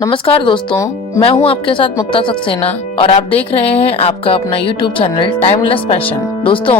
नमस्कार दोस्तों, मैं हूं आपके साथ मुक्ता सक्सेना और आप देख रहे हैं आपका अपना YouTube चैनल टाइमलेस पैशन। दोस्तों,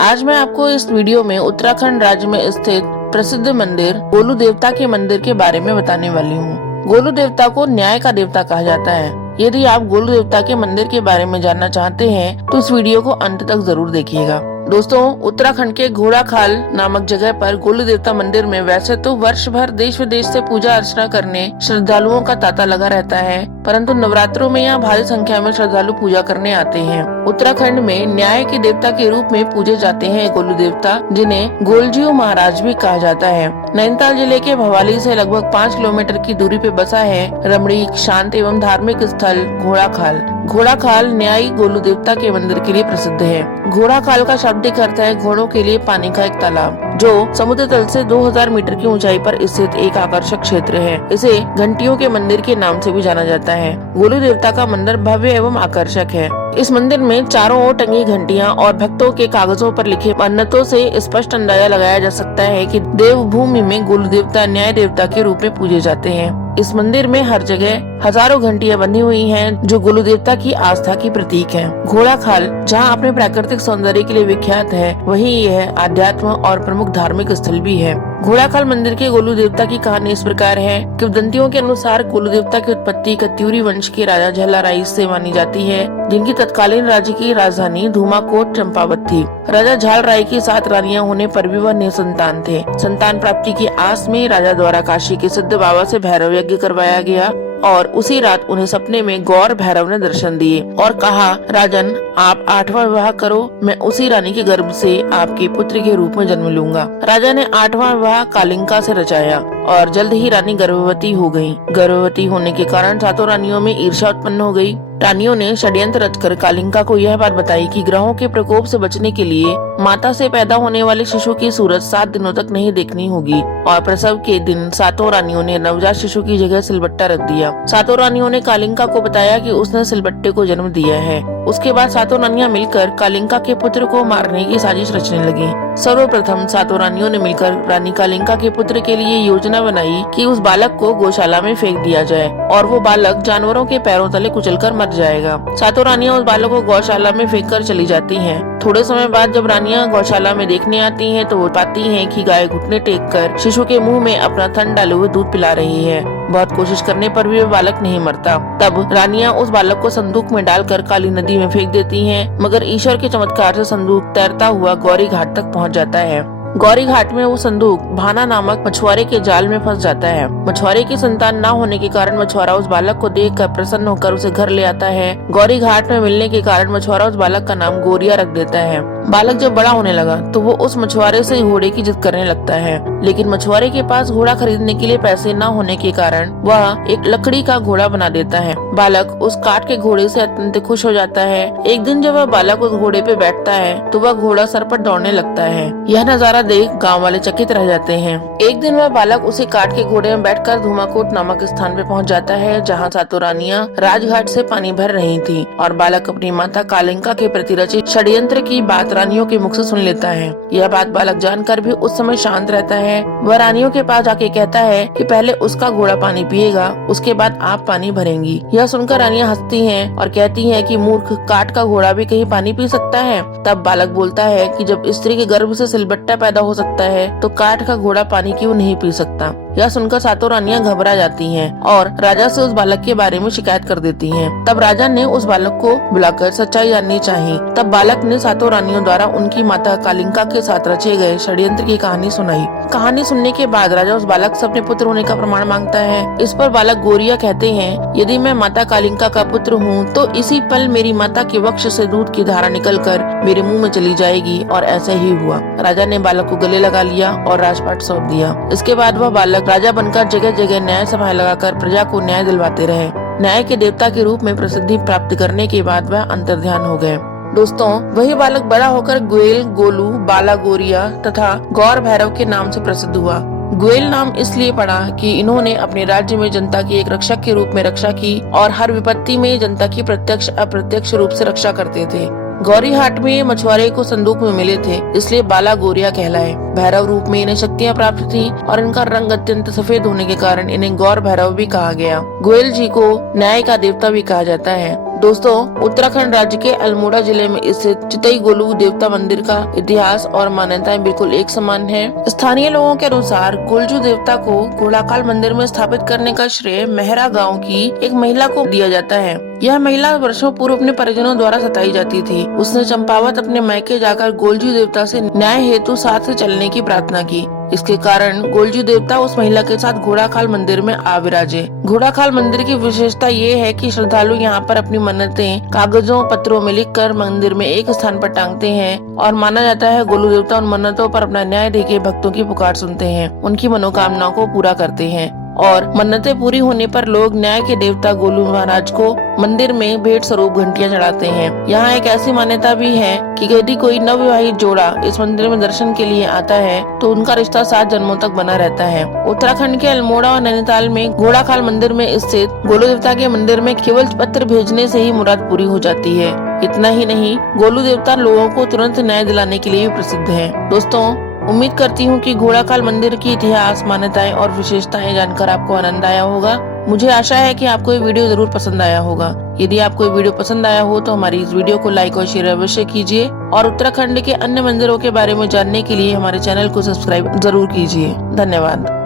आज मैं आपको इस वीडियो में उत्तराखंड राज्य में स्थित प्रसिद्ध मंदिर गोलू देवता के मंदिर के बारे में बताने वाली हूं। गोलू देवता को न्याय का देवता कहा जाता है। यदि आप गोलू देवता के मंदिर के बारे में जानना चाहते हैं तो इस वीडियो को अंत तक जरूर देखिएगा। दोस्तों, उत्तराखंड के घोड़ाखाल नामक जगह पर गोलू देवता मंदिर में वैसे तो वर्ष भर देश विदेश से पूजा अर्चना करने श्रद्धालुओं का तांता लगा रहता है, परंतु नवरात्रों में यहाँ भारी संख्या में श्रद्धालु पूजा करने आते हैं। उत्तराखंड में न्याय के देवता के रूप में पूजे जाते हैं गोलू देवता, जिन्हें गोलजीऊ महाराज भी कहा जाता है। नैनीताल जिले के भवाली से लगभग 5 किलोमीटर की दूरी पे बसा है रमणीक, शांत एवं धार्मिक स्थल घोड़ाखाल। घोड़ाखाल न्यायी गोलू देवता के मंदिर के लिए प्रसिद्ध है। घोड़ाखाल का शाब्दिक अर्थ है घोड़ों के लिए पानी का एक तालाब, जो समुद्र तल से 2000 मीटर की ऊंचाई पर स्थित एक आकर्षक क्षेत्र है। इसे घंटियों के मंदिर के नाम से भी जाना जाता है। गोलू देवता का मंदिर भव्य एवं आकर्षक है। इस मंदिर में चारों ओर टंगी घंटियां और भक्तों के कागजों पर लिखे मन्नतों से स्पष्ट अंदाजा लगाया जा सकता है कि देवभूमि में गोलू देवता न्याय देवता के रूप में पूजे जाते हैं। इस मंदिर में हर जगह हजारों घंटियां बंधी हुई हैं, जो गोलू देवता की आस्था की प्रतीक हैं। घोड़ाखाल जहां अपने प्राकृतिक सौंदर्य के लिए विख्यात है, वहीं यह आध्यात्म और प्रमुख धार्मिक स्थल भी है। घोड़ाखाल मंदिर के गोलू देवता की कहानी इस प्रकार है। किंवदंतियों के अनुसार गोलू देवता की उत्पत्ति कत्यूरी वंश के राजा झल्लाराय से मानी जाती है, जिनकी तत्कालीन राज्य की राजधानी धूमाकोट चंपावत थी। राजा झालराय की 7 रानियां होने पर भी वह निसंतान थे। संतान प्राप्ति की आस में राजा द्वारा काशी के सिद्ध बाबा से भैरव यज्ञ करवाया गया और उसी रात उन्हें सपने में गौर भैरव ने दर्शन दिए और कहा, राजन, आप 8वां विवाह करो, मैं उसी रानी के गर्भ से आपके पुत्र के रूप में जन्म लूंगा। राजा ने 8वां विवाह कालिंका से रचाया और जल्द ही रानी गर्भवती हो गयी। गर्भवती होने के कारण 7 रानियों में ईर्ष्या उत्पन्न हो गयी। रानियों ने षड्यंत्र रचकर कालिंका को यह बात बताई कि ग्रहों के प्रकोप से बचने के लिए माता से पैदा होने वाले शिशु की सूरत 7 दिनों तक नहीं देखनी होगी और प्रसव के दिन 7 रानियों ने नवजात शिशु की जगह सिलबट्टा रख दिया। 7 रानियों ने कालिंका को बताया कि उसने सिलबट्टे को जन्म दिया है। उसके बाद 7 रानियां मिलकर कालिंका के पुत्र को मारने की साजिश रचने लगी। सर्वप्रथम 7 रानियों ने मिलकर रानी कालिंका के पुत्र के लिए योजना बनाई कि उस बालक को गौशाला में फेंक दिया जाए और वो बालक जानवरों के पैरों तले कुचलकर मर जाएगा। 7 रानियां उस बालक को गौशाला में फेंक कर चली जाती हैं। थोड़े समय बाद जब रानियां गौशाला में देखने आती हैं तो वो पाती हैं कि गाय घुटने टेक कर शिशु के मुंह में अपना थन डाले हुए दूध पिला रही है। बहुत कोशिश करने पर भी वह बालक नहीं मरता। तब रानियां उस बालक को संदूक में डालकर काली नदी में फेंक देती हैं, मगर ईश्वर के चमत्कार से संदूक तैरता हुआ गौरी घाट तक पहुंच जाता है। गौरी घाट में वो संदूक भाना नामक मछुआरे के जाल में फंस जाता है। मछुआरे की संतान न होने के कारण मछुआरा उस बालक को देखकर प्रसन्न होकर उसे घर ले आता है। गौरी घाट में मिलने के कारण मछुआरा उस बालक का नाम गोरिया रख देता है। बालक जब बड़ा होने लगा तो वो उस मछुआरे से घोड़े की जिद करने लगता है, लेकिन मछुआरे के पास घोड़ा खरीदने के लिए पैसे न होने के कारण वह एक लकड़ी का घोड़ा बना देता है। बालक उस काठ के घोड़े से अत्यंत खुश हो जाता है। एक दिन जब वह बालक उस घोड़े पे बैठता है तो वह घोड़ा सर पर दौड़ने लगता है। यह नजारा देख गांव वाले चकित रह जाते हैं। एक दिन वह बालक उसी काठ के घोड़े में बैठकर धूमाकोट नामक स्थान पे पहुंच जाता है, जहां 7 रानियां राजघाट से पानी भर रही थी और बालक अपनी माता कालिंका के प्रति रचित षड्यंत्र की बात रानियों के मुख से सुन लेता है। यह बात बालक जानकर भी उस समय शांत रहता है। वह रानियों के पास जाके कहता है कि पहले उसका घोड़ा पानी पिएगा, उसके बाद आप पानी भरेंगी। यह सुनकर रानियां हंसती हैं और कहती हैं कि मूर्ख, काठ का घोड़ा भी कहीं पानी पी सकता है। तब बालक बोलता है कि जब स्त्री के गर्भ से सिलबट्टा पैदा हो सकता है तो काठ का घोड़ा पानी क्यों नहीं पी सकता। यह सुनकर 7 रानियां घबरा जाती हैं और राजा से उस बालक के बारे में शिकायत कर देती हैं। तब राजा ने उस बालक को बुलाकर सच्चाई जाननी चाहिए। तब बालक ने 7 रानियों द्वारा उनकी माता कालिंका के साथ रचे गए षड्यंत्र की कहानी सुनाई। कहानी सुनने के बाद राजा उस बालक से अपने पुत्र होने का प्रमाण मांगता है। इस पर बालक गोरिया कहते हैं, यदि मैं माता कालिंका का पुत्र हूँ तो इसी पल मेरी माता के वक्ष से दूध की धारा निकलकर मेरे मुंह में चली जाएगी। और ऐसा ही हुआ। राजा ने बालक को गले लगा लिया और राजपाट सौंप दिया। इसके बाद वह बालक राजा बनकर जगह जगह न्याय सभाएं लगाकर प्रजा को न्याय दिलवाते रहे। न्याय के देवता के रूप में प्रसिद्धि प्राप्त करने के बाद वह अंतर्ध्यान हो गए। दोस्तों, वही बालक बड़ा होकर ग्वेल, गोलू, बाला गोरिया तथा गौर भैरव के नाम से प्रसिद्ध हुआ। ग्वेल नाम इसलिए पड़ा कि इन्होंने अपने राज्य में जनता की एक रक्षक के रूप में रक्षा की और हर विपत्ति में जनता की प्रत्यक्ष अप्रत्यक्ष रूप से रक्षा करते थे। गौरी हाट में ये मछुआरे को संदूक में मिले थे, इसलिए बाला गौरिया कहलाए। भैरव रूप में इन्हें शक्तियाँ प्राप्त थी और इनका रंग अत्यंत सफेद होने के कारण इन्हें गौर भैरव भी कहा गया। गोयल जी को न्याय का देवता भी कहा जाता है। दोस्तों, उत्तराखंड राज्य के अल्मोड़ा जिले में स्थित चितई गोलू देवता मंदिर का इतिहास और मान्यताएं बिल्कुल एक समान हैं। स्थानीय लोगों के अनुसार गोलजू देवता को घोड़ाखाल मंदिर में स्थापित करने का श्रेय मेहरा गांव की एक महिला को दिया जाता है। यह महिला वर्षों पूर्व अपने परिजनों द्वारा सताई जाती थी। उसने चंपावत अपने मायके जाकर गोलजू देवता से न्याय हेतु साथ चलने की प्रार्थना की। इसके कारण गोलजू देवता उस महिला के साथ घोड़ाखाल मंदिर में आ विराजे। घोड़ाखाल मंदिर की विशेषता ये है कि श्रद्धालु यहाँ पर अपनी मन्नतें कागजों पत्रों में लिखकर मंदिर में एक स्थान पर टांगते हैं और माना जाता है गोलू देवता उन मन्नतों पर अपना न्याय देके भक्तों की पुकार सुनते हैं, उनकी मनोकामनाओं को पूरा करते हैं और मन्नतें पूरी होने पर लोग न्याय के देवता गोलू महाराज को मंदिर में भेंट स्वरूप घंटियां चढ़ाते हैं। यहाँ एक ऐसी मान्यता भी है कि यदि कोई नवविवाहित जोड़ा इस मंदिर में दर्शन के लिए आता है तो उनका रिश्ता 7 जन्मों तक बना रहता है। उत्तराखंड के अल्मोड़ा और नैनीताल में घोड़ाखाल मंदिर में स्थित गोलू देवता के मंदिर में केवल पत्र भेजने से ही मुराद पूरी हो जाती है। इतना ही नहीं, गोलू देवता लोगों को तुरंत न्याय दिलाने के लिए भी प्रसिद्ध है। दोस्तों, उम्मीद करती हूँ कि घोड़ाखाल मंदिर की इतिहास, मान्यताएं और विशेषताएं जानकर आपको आनंद आया होगा। मुझे आशा है कि आपको ये वीडियो जरूर पसंद आया होगा। यदि आपको ये वीडियो पसंद आया हो तो हमारी इस वीडियो को लाइक और शेयर अवश्य कीजिए और उत्तराखंड के अन्य मंदिरों के बारे में जानने के लिए हमारे चैनल को सब्सक्राइब जरूर कीजिए। धन्यवाद।